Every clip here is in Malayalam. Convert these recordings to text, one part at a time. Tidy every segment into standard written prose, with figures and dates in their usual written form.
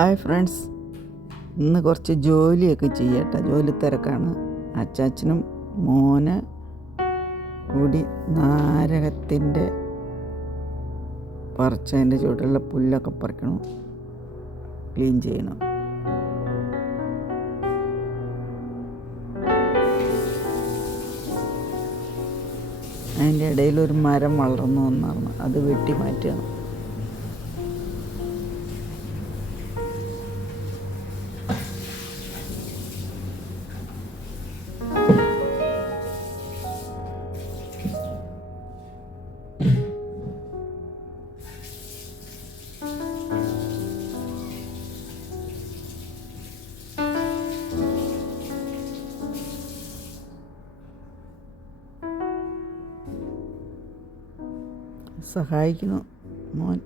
ഹായ് ഫ്രണ്ട്സ്, ഇന്ന് കുറച്ച് ജോലിയൊക്കെ ചെയ്യട്ടെ. ജോലി തിരക്കാണ്. അച്ചാച്ചനും മോന് കൂടി നാരകത്തിൻ്റെ പറിച്ചതിൻ്റെ ചുവട്ടിലുള്ള പുല്ലൊക്കെ പറിക്കണം, ക്ലീൻ ചെയ്യണം. അതിൻ്റെ ഇടയിലൊരു മരം വളർന്നു വന്നാണ്, അത് വെട്ടി മാറ്റുകയാണ്. സഹായിക്കുന്നു മോൻ.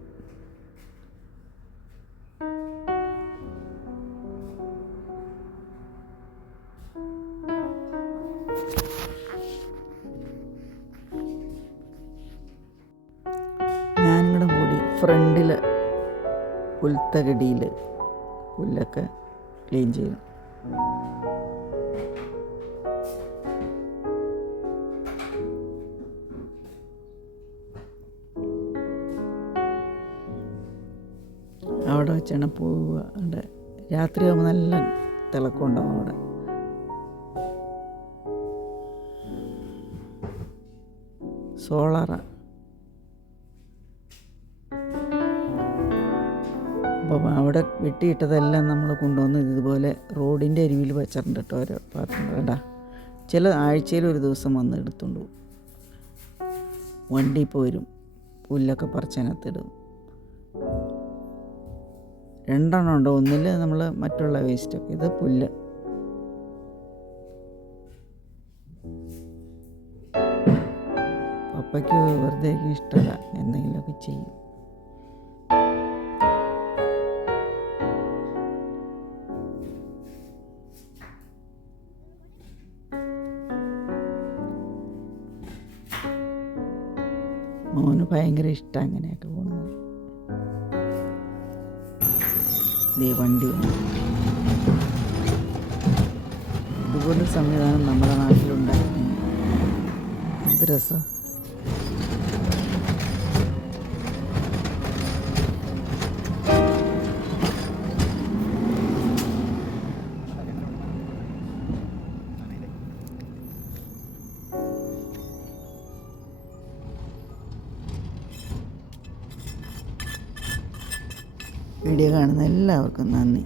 ഞാനിവിടെ കൂടി ഫ്രണ്ടിൽ പുൽത്തകടിയിൽ പുല്ലൊക്കെ ക്ലീൻ ചെയ്യും. അവിടെ വെച്ചാണ് പോവുക. അവിടെ രാത്രിയാകുമ്പോൾ നല്ല തിളക്കമുണ്ടാവും. അവിടെ സോളാറാണ്. അപ്പം അവിടെ വെട്ടിയിട്ടതെല്ലാം നമ്മൾ കൊണ്ടുവന്ന് ഇതുപോലെ റോഡിൻ്റെ അരികിൽ വെച്ചിട്ടുണ്ട് കേട്ടോ. ഓരോ പാത്രം കേട്ടാ. ചില ആഴ്ചയിൽ ഒരു ദിവസം വന്ന് എടുത്തുകൊണ്ട് പോകും. വണ്ടി പോരും, പുല്ലൊക്കെ പറിച്ചതിനകത്തിടും. 2 ഉണ്ട്. ഒന്നിൽ നമ്മൾ മറ്റുള്ള വേസ്റ്റൊക്കെ, ഇത് പുല്ല്. പപ്പയ്ക്ക് വെറുതെ ഇഷ്ടമല്ല, എന്തെങ്കിലുമൊക്കെ ചെയ്യും. മോന് ഭയങ്കര ഇഷ്ടമാണ് അങ്ങനെയൊക്കെ പോകുന്നത്. വണ്ടി ഇതുപോലൊരു സംവിധാനം നമ്മുടെ നാട്ടിലുണ്ടായിരുന്നു. എന്ത് രസം. വീഡിയോ കാണുന്ന എല്ലാവർക്കും നന്ദി.